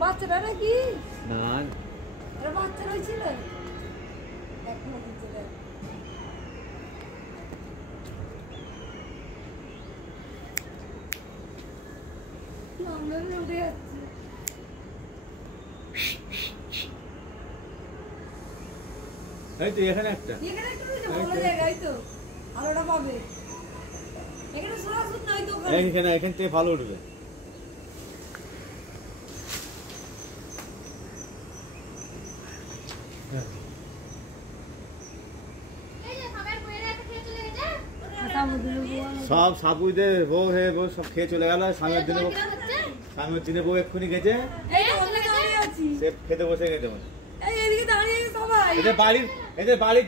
বাচ্চাটা নাকি না এটা বাচ্চা রয়েছিল এখনো দিচ্ছে দেখ আমরা উঠে যাচ্ছি এই তো এখানে একটা ভালো জায়গায় তো আলোটা পাবে এখানে সরাসরি নয় তো এখান থেকে ভালো উঠবে সব সাবুদের বউ হে বউ সব খেয়ে চলে গেল সামনের দিনে বউ এক্ষুনি গেছে সে খেতে বসে গেছে এদের বাড়ির